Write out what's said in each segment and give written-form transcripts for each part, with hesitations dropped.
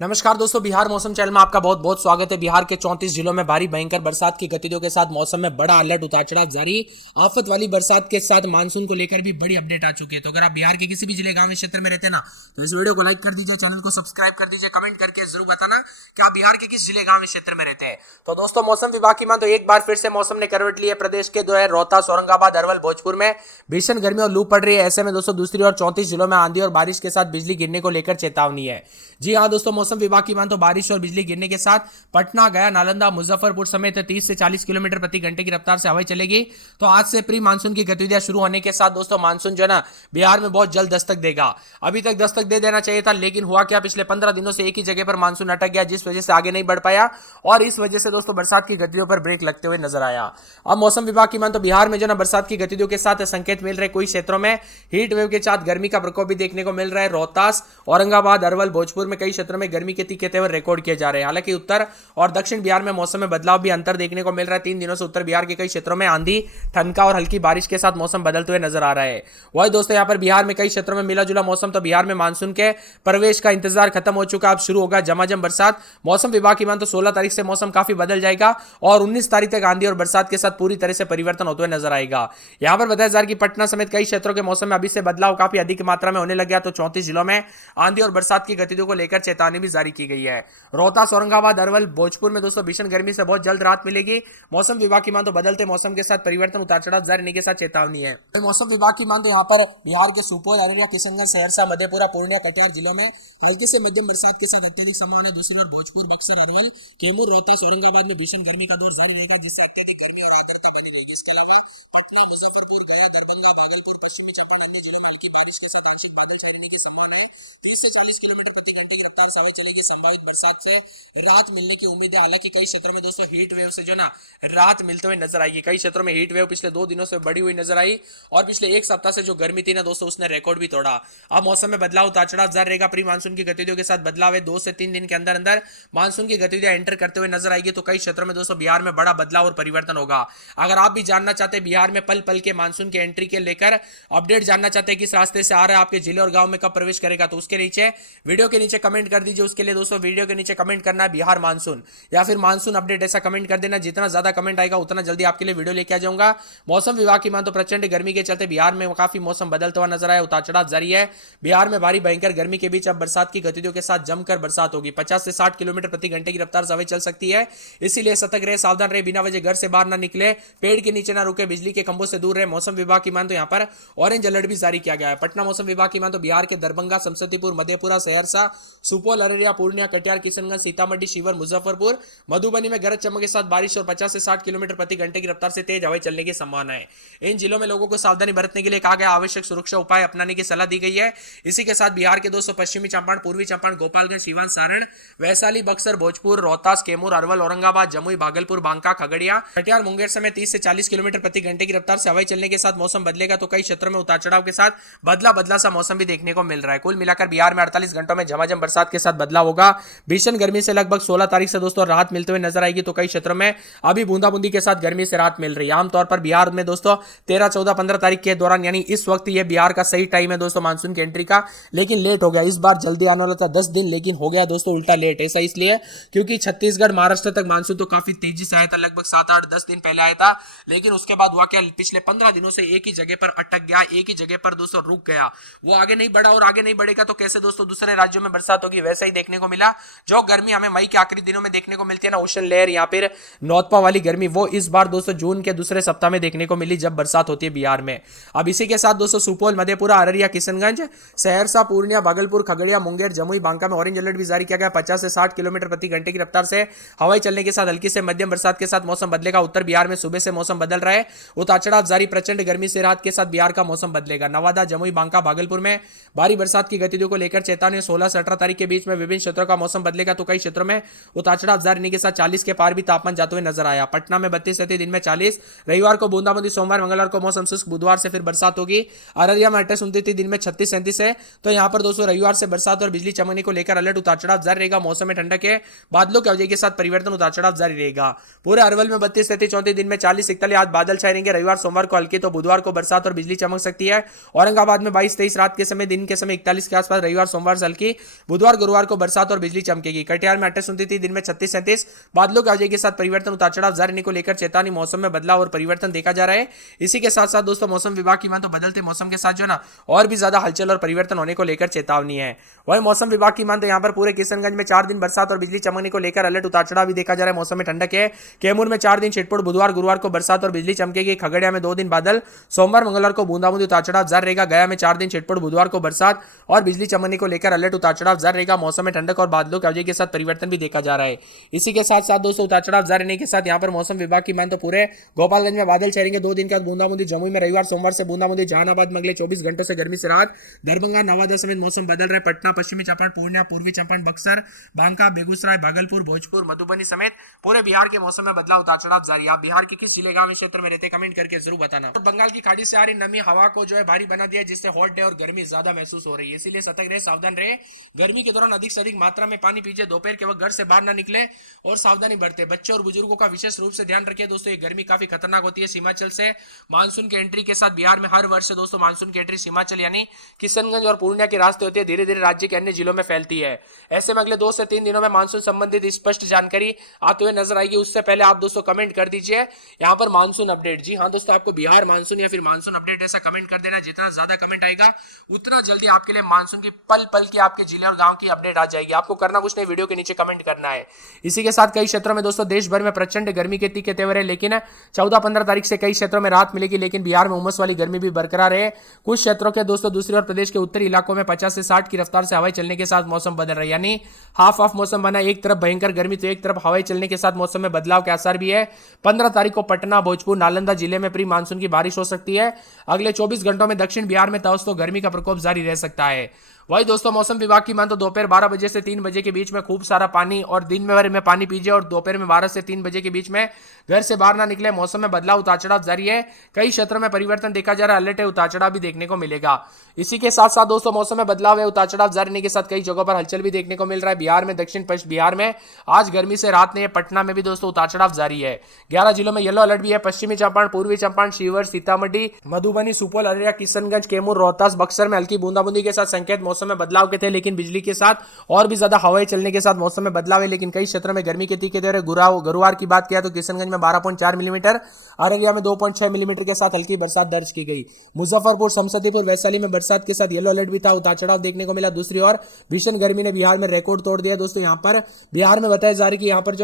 नमस्कार दोस्तों, बिहार मौसम चैनल में आपका बहुत बहुत स्वागत है। बिहार के 34 जिलों में भारी भयंकर बरसात की गतिविधियों के साथ मौसम में बड़ा अलर्ट उतार चढ़ाव जारी। आफत वाली बरसात के साथ मानसून को लेकर भी बड़ी अपडेट आ चुकी है। तो अगर आप बिहार के किसी भी जिले गांव क्षेत्र में रहते हैं ना, तो इस वीडियो को लाइक कर दीजिए, चैनल को सब्सक्राइब कर दीजिए, कमेंट करके जरूर बताना कि आप बिहार के किस जिले गांव क्षेत्र में रहते हैं। तो दोस्तों, मौसम विभाग की मान तो एक बार फिर से मौसम ने करवट ली है। प्रदेश के जो है रोहतास, औरंगाबाद, अरवल, भोजपुर में भीषण गर्मी और लू पड़ रही है। ऐसे में दोस्तों दूसरी ओर 34 जिलों में आंधी और बारिश के साथ बिजली गिरने को लेकर चेतावनी है। जी हाँ दोस्तों, मौसम विभाग की मान तो बारिश और बिजली गिरने के साथ पटना, गया, नालंदा, मुजफ्फरपुर समेत 30 से 40 किलोमीटर प्रति घंटे की रफ्तार से हवाएं चलेगी। तो आज से प्री मानसून की गतिविधियां शुरू होने के साथ दोस्तों मानसून जो है ना बिहार में बहुत जल्द दस्तक देगा। अभी तक दस्तक दे देना चाहिए था, लेकिन हुआ क्या, पिछले 15 दिनों से एक ही जगह पर मानसून अटक गया, जिस वजह से आगे नहीं बढ़ पाया और इस वजह से दोस्तों बरसात की गतिविधियों पर ब्रेक लगते हुए नजर आया। अब मौसम विभाग की मान तो बिहार में जो ना बरसात की गतिविधियों के साथ संकेत मिल रहे, कुछ क्षेत्रों में हीट वेव के साथ गर्मी का प्रकोप भी देखने को मिल रहा है। रोहतास, औरंगाबाद, अरवल, भोजपुर में कई क्षेत्रों में गर्मी के तीखे तेवर रिकॉर्ड किए जा रहे हैं। हालांकि उत्तर और दक्षिण बिहार में मौसम में बदलाव भी अंतर देखने को मिल रहा है। 3 दिनों से उत्तर बिहार के कई क्षेत्रों में आंधी, ठनका और हल्की बारिश के साथ मौसम बदलते हुए नजर आ रहा है। वही दोस्तों यहाँ पर बिहार में कई क्षेत्रों में मिला जुला मौसम। तो बिहार में मानसून के प्रवेश का इंतजार खत्म हो चुका, अब शुरू होगा झमाझम बरसात। मौसम विभाग की मान तो 16 तारीख से मौसम काफी बदल जाएगा और 19 तारीख तक आंधी और बरसात के साथ पूरी तरह से परिवर्तन होते हुए नजर आएगा। यहां पर बताया जा रहा है कि पटना समेत कई क्षेत्रों के मौसम में अभी से बदलाव काफी अधिक मात्रा में होने लग गया। तो 34 जिलों में आंधी और बरसात की गतिविधियों को लेकर चेतावनी भी जारी की गई है। रोहतास, औरंगाबाद, अरवल, भोजपुर में दोस्तों भीषण गर्मी से बहुत जल्द राहत मिलेगी। मौसम विभाग की मान तो बदलते मौसम के साथ परिवर्तन, उतार चढ़ाव जारी रहने के साथ चेतावनी है। मौसम विभाग की मान तो यहाँ पर बिहार के सुपौल, अररिया, किशनगंज, सहरसा, मधेपुरा, पूर्णिया, कटिहार जिलों में हल्की से मध्यम बरसात के साथ अत्यधिक संभावना है। दूसरी ओर भोजपुर, बक्सर, अरवल, कैमूर, रोहतास, औरंगाबाद में भीषण गर्मी का दौर जारी रहेगा, जिससे अत्यधिक गर्मी और आर्द्रता बनी रहेगी। इसके अलावा पटना, मुजफ्फरपुर, गया, दरभंगा, भागलपुर, पश्चिमी चंपारण अन्य जिलों में हल्की बारिश के साथ आंशिक बादल गिरने की संभावना है। 30 से 40 किलोमीटर प्रति घंटे की रफ्तार से हवाएं चलेगी। संभावित बरसात से राहत मिलने की उम्मीद है। हालांकि कई क्षेत्रों में दोस्तों हीट वेव से जो ना राहत मिलते हुए नजर आएगी। कई क्षेत्रों में हीट वेव पिछले 2 दिनों से बढ़ी हुई नजर आई और पिछले एक सप्ताह से जो गर्मी थी ना दोस्तों, उसने रिकॉर्ड भी तोड़ा। अब मौसम में बदलाव, उतार चढ़ाव जारी रहेगा। प्री मानसून की गतिविधियों के साथ बदलाव है। 2 से 3 दिन के अंदर अंदर मानसून की गतिविधियां एंटर करते हुए नजर आएगी। तो कई क्षेत्रों में दोस्तों बिहार में बड़ा बदलाव और परिवर्तन होगा। अगर आप भी जानना चाहते हैं बिहार में पल पल के मानसून की एंट्री के लेकर अपडेट जानना चाहते हैं, किस रास्ते से आ रहा है, आपके जिले और गांव में कब प्रवेश करेगा, तो उसके नीचे वीडियो के नीचे कमेंट कर दीजिए। उसके लिए दोस्तों वीडियो के नीचे कमेंट करना है बिहार मानसून या फिर मानसून अपडेट, ऐसा कमेंट कर देना। जितना ज्यादा कमेंट आएगा उतना जल्दी आपके लिए वीडियो लेके आ जाऊंगा। मौसम विभाग की मान तो प्रचंड गर्मी के चलते बिहार में काफी मौसम बदलता हुआ नजर आया, उतार चढ़ाव जारी है। बिहार में भारी भयंकर गर्मी के बीच अब बरसात की गतिविधियों के साथ जमकर बरसात होगी। 50 से 60 किलोमीटर प्रति घंटे की रफ्तार से हवाएं चल सकती है। इसीलिए सतर्क रहे, सावधान रहे, बिना वजह घर से बाहर ना निकले, पेड़ के नीचे ना रुके, बिजली के खंभों से दूर रहे। मौसम विभाग की मान तो यहाँ पर ऑरेंज अलर्ट भी जारी किया गया है। पटना मौसम विभाग की मान तो बिहार के दरभंगा, समस्तीपुर, मधेपुरा, सहरसा, सुपौल, अररिया, पूर्णिया, कटिहार, किशनगंज, सीतामढ़ी, शिवहर, मुजफ्फरपुर, मधुबनी में गरज चमक के साथ बारिश और 50 से 60 किलोमीटर प्रति घंटे की रफ्तार से तेज हवाएं चलने की संभावना है। इन जिलों में लोगों को सावधानी बरतने के लिए कहा गया, आवश्यक सुरक्षा उपाय अपनाने की सलाह दी गई है। इसी के साथ बिहार के दोस्तों पश्चिमी चंपारण, पूर्वी चंपारण, गोपालगंज, सीवान, सारण, वैशाली, बक्सर, भोजपुर, रोहतास, कैमूर, अरवल, औरंगाबाद, जमुई, भागलपुर, बांका, खगड़िया, कटिहार, मुंगेर समेत 30 से 40 किलोमीटर प्रति घंटे की रफ्तार से हवाएं चलने के साथ मौसम बदलेगा। तो कई क्षेत्रों में उतार चढ़ाव के साथ बदला बदला सा मौसम भी देखने को मिल रहा है। कुल मिलाकर बिहार में 48 घंटों में झमाझम बरसात के साथ बदलाव होगा। भीषण गर्मी से लगभग 16 तारीख से दोस्तों राहत मिलते हुए नजर आएगी। तो कई क्षेत्रों में अभी बूंदाबूंदी के साथ गर्मी से राहत मिल रही है। आमतौर पर बिहार में दोस्तों 13, 14, 15 तारीख के दौरान, यानी इस वक्त ये बिहार का सही टाइम है दोस्तों मानसून की एंट्री का, लेकिन लेट हो गया। इस बार जल्दी आने वाला था 10 दिन, लेकिन हो गया दोस्तों उल्टा लेट। ऐसा इसलिए क्योंकि छत्तीसगढ़, महाराष्ट्र तक मानसून तो काफी तेजी से आया था, लगभग 7, 8, 10 दिन पहले आया था। लेकिन उसके बाद हुआ क्या, पिछले 15 दिनों से एक ही जगह पर अटक गया, एक ही जगह पर दोस्तों रुक गया। वो आगे नहीं बढ़ा और आगे नहीं बढ़ेगा तो कैसे दोस्तों दूसरे राज्यों में बरसात होगी। वैसा ही देखने को मिला। जो गर्मी हमें मई के आखिरी दिनों में देखने को मिलती है ना, ओशन लेयर या फिर नौतपा वाली गर्मी, वो इस बार दोस्तों जून के दूसरे सप्ताह में देखने को मिली जब बरसात होती है बिहार में। अब इसी के साथ दोस्तों सुपौल, मधेपुरा, अररिया, किशनगंज, सहरसा, पूर्णिया, भागलपुर, खगड़िया, मुंगेर, जमुई, बांका में ऑरेंज अलर्ट भी जारी किया गया। 50 से 60 किलोमीटर प्रति घंटे की रफ्तार से हवाएं चलने के साथ हल्की से मध्यम बरसात के साथ मौसम बदलेगा। उत्तर बिहार में सुबह से मौसम बदल रहा है, उतार चढ़ाव जारी। प्रचंड गर्मी से राहत के साथ बिहार का मौसम बदलेगा। नवादा, जमुई, बांका, भागलपुर में भारी बरसात की गतिविधियों को लेकर चेतावनी। 16 से 18 तारीख के बीच में विभिन्न क्षेत्रों का मौसम बदलेगा। तो कई क्षेत्रों में उतार चढ़ाव जारी रहने के साथ 40 के पार भी तापमान जाते हुए नजर आया। पटना में 32 रहती, दिन में 40। रविवार को बूंदाबांदी, सोमवार मंगलवार को मौसम शुष्क, बुधवार से फिर बरसात होगी। अररिया में 28, 29, दिन में 36, 37 है। तो यहाँ पर दोस्तों रविवार से बरसात और बिजली चमकने को लेकर अलर्ट, उतार चढ़ाव जारी रहेगा। मौसम में ठंडक है, बादलों की वजह के साथ परिवर्तन, उतार चढ़ाव जारी रहेगा। पूरे अरवल में 32, 33, 34, दिन में 40, 41 आज बादल छाए रहेंगे। रहेंगे। रविवार सोमवार को हल्की तो बुधवार को बरसात और बिजली चमक सकती है। औरंगाबाद में 22-23 रात के समय, दिन के समय 41 के आसपास रविवार सोमवार से हल्की, बुधवार गुरुवार को बरसात और बिजली चमकेगी। कटिहार में 28-29 दिन में 36-37 बादलों के आवाजाही के साथ परिवर्तन, उतार चढ़ाव जारी रहने को लेकर चेतावनी। मौसम में बदलाव और परिवर्तन देखा जा रहा है। इसी के साथ साथ दोस्तों मौसम विभाग की मान तो बदलते मौसम के साथ जो ना और भी ज्यादा हलचल और परिवर्तन होने को लेकर चेतावनी है। वही मौसम विभाग की मान तो यहाँ पर पूरे किशनगंज में 4 दिन बरसात और बिजली चमकने को लेकर अलर्ट, उतार चढ़ाव भी देखा जा रहा है। मौसम में ठंडक है। कैमूर में 4 दिन छिटपुट, बुधवार गुरुवार को बरसात और बिजली चमकेगी। खगड़िया में 2 दिन बादल, सोमवार मंगलवार को बूंदाबूंदी, उतार चढ़ाव जारी रहेगा। गया में 4 दिन छिटपुट, बुधवार को बरसात और बिजली चमकने को लेकर अलर्ट, उतार चढ़ाव जारी रहेगा। मौसम में ठंडक और बादलों के आवाजाही के साथ परिवर्तन भी देखा जा रहा है। इसी के साथ साथ दोस्तों उतार चढ़ाव जारी रहने के साथ यहाँ पर मौसम विभाग की मान तो पूरे गोपालगंज में बादल छाएंगे। 2 दिन के बाद बूंदाबूंदी। जमुई में रविवार सोमवार से बूंदाबूंदी। जहानाबाद में अगले 24 घंटों से गर्मी से राहत। दरभंगा नवादा समेत मौसम बदल रहे। पटना, पश्चिमी चंपारण, पूर्णिया, पूर्वी चंपारण, बक्सर, बांका, बेगूसराय, भागलपुर, भोजपुर, मधुबनी समेत पूरे बिहार के मौसम में बदलाव, उतार चढ़ाव जारी। आप बिहार के किस जिले गांव क्षेत्र में रहते कमेंट करके जरूर बताना। बंगाल की खाड़ी से आ रही नमी हवा को जो है भारी बना दिया, जिससे हॉट डे और गर्मी ज्यादा महसूस हो रही है। इसीलिए सतर्क रहे, सावधान रहे। गर्मी के दौरान अधिक से अधिक मात्रा में पानी पीजिए। दोपहर के वक्त घर से बाहर ना निकले और सावधानी बरते। बच्चों और बुजुर्गों का विशेष रूप से ध्यान रखिए। दोस्तों ये गर्मी काफी खतरनाक होती है। हिमाचल से मानसून की एंट्री के साथ बिहार में हर वर्ष दोस्तों मानसून की एंट्री हिमाचल यानी किशनगंज और पूर्णिया के रास्ते होती है, धीरे धीरे राज्य के अन्य जिलों में फैलती है। ऐसे में अगले 2 से 3 दिनों में मानसून संबंधित स्पष्ट जानकारी आते हुए नजर आएगी। उससे पहले आप दोस्तों कमेंट कर दीजिए यहाँ पर मानसून अपडेट। जी हाँ दोस्तों, आपको बिहार मानसून या फिर मानसून अपडेट ऐसा कमेंट कर देना। जितना ज्यादा कमेंट आएगा उतना जल्दी आपके लिए मानसून की पल पल की आपके जिले और गांव की अपडेट आ जाएगी। आपको करना कुछ नहीं, वीडियो के नीचे कमेंट करना है। इसी के साथ कई क्षेत्रों में दोस्तों देश भर में प्रचंड गर्मी के तीखे तेवर है, लेकिन 14-15 तारीख से कई क्षेत्रों में राहत मिलेगी। लेकिन बिहार में उमस वाली गर्मी भी बरकरार है। कुछ क्षेत्रों के दोस्तों दूसरी ओर प्रदेश के उत्तरी इलाकों में 50 से 60 की रफ्तार से हवाएं चलने के साथ मौसम बदल रहा है, यानी हाफ ऑफ मौसम बना। एक तरफ भयंकर गर्मी तो एक तरफ हवाएं चलने के साथ मौसम में बदलाव के आसार भी है। 15 तारीख को पटना, भोजपुर, नालंदा जिले में प्री मानसून की बारिश हो सकती है। अगले 24 घंटों में दक्षिण बिहार में दोस्तों गर्मी का प्रकोप जारी रह सकता है। वही दोस्तों मौसम विभाग की मान तो दोपहर 12 बजे से 3 बजे के बीच में खूब सारा पानी और दिन भर में पानी पीजिए और दोपहर में 12 से 3 बजे के बीच में घर से बाहर ना निकले। मौसम में बदलाव, उतार चढ़ाव जारी है। कई क्षेत्रों में परिवर्तन देखा जा रहा है। अलर्ट है, उतार चढ़ाव भी देखने को मिलेगा। इसी के साथ साथ दोस्तों मौसम में बदलाव है, उतार चढ़ाव जारी रहने के साथ कई जगहों पर हलचल भी देखने को मिल रहा है। बिहार में दक्षिण पश्चिम बिहार में आज गर्मी से राहत नहीं है। पटना में भी दोस्तों उतार चढ़ाव जारी है। 11 जिलों में येलो अलर्ट भी है। पश्चिमी चंपारण, पूर्वी चंपारण, शिवहर, सीतामढ़ी, मधुबनी, सुपौल, अररिया, किशनगंज, कैमूर, रोहतास, बक्सर में हल्की बूंदाबूंदी के साथ संकेत मौसम में बदलाव के थे। लेकिन बिजली के साथ और भी ज्यादा हवाएं चलने के साथ मौसम में बदलाव है। लेकिन कई क्षेत्रों में गर्मी के तीखे तेवर। गुरुवार की बात किया तो किशनगंज में 12.4 मिलीमीटर, अररिया में 2.6 मिलीमीटर के साथ हल्की बरसात दर्ज की गई। मुजफ्फरपुर, समस्तीपुर, वैशाली में बरसात के साथ येलो अलर्ट भी था। उतार चढ़ाव देखने को मिला। दूसरी ओर भीषण गर्मी ने बिहार में रिकॉर्ड तोड़ दिया। दोस्तों यहाँ पर बिहार में बताया जा रहा है कि यहाँ पर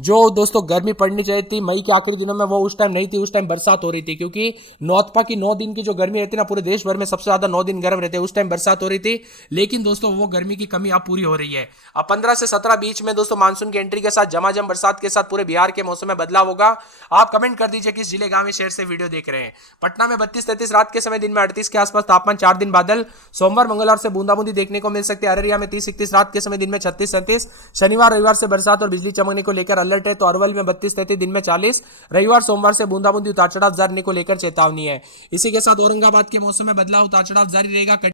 जो दोस्तों गर्मी पड़नी चाहिए थी मई के आखिरी दिनों में, वो उस टाइम नहीं थी। उस टाइम बरसात हो रही थी, क्योंकि नौतपा की 9 दिन की जो गर्मी रहती है ना, पूरे देश भर में सबसे ज्यादा 9 दिन गर्म रहते हैं, उस टाइम बरसात हो रही थी। लेकिन दोस्तों वो गर्मी की कमी अब पूरी हो रही है। अब 15 से 17 बीच में दोस्तों मानसून की एंट्री के साथ झमाझम बरसात के साथ पूरे बिहार के मौसम में बदलाव होगा। आप कमेंट कर दीजिए किस जिले, गांव, शहर से वीडियो देख रहे हैं। पटना में 32-33 रात के समय, दिन में 38 के आसपास तापमान। 4 दिन बादल, सोमवार मंगलवार से बूंदाबूंदी देखने को मिल सकती है। अररिया में 30-31 रात के समय, दिन में 36-37। शनिवार रविवार से बरसात और बिजली चमकने को लेकर अलर्ट है। तो अरवल में 32-33, दिन में 40। रविवार सोमवार से बूंदाबूंदी, उतार चढ़ाव जारी को लेकर चेतावनी है। इसी के साथ औरंगाबाद के मौसम में बदलाव, उतार चढ़ाव जारी रहेगा।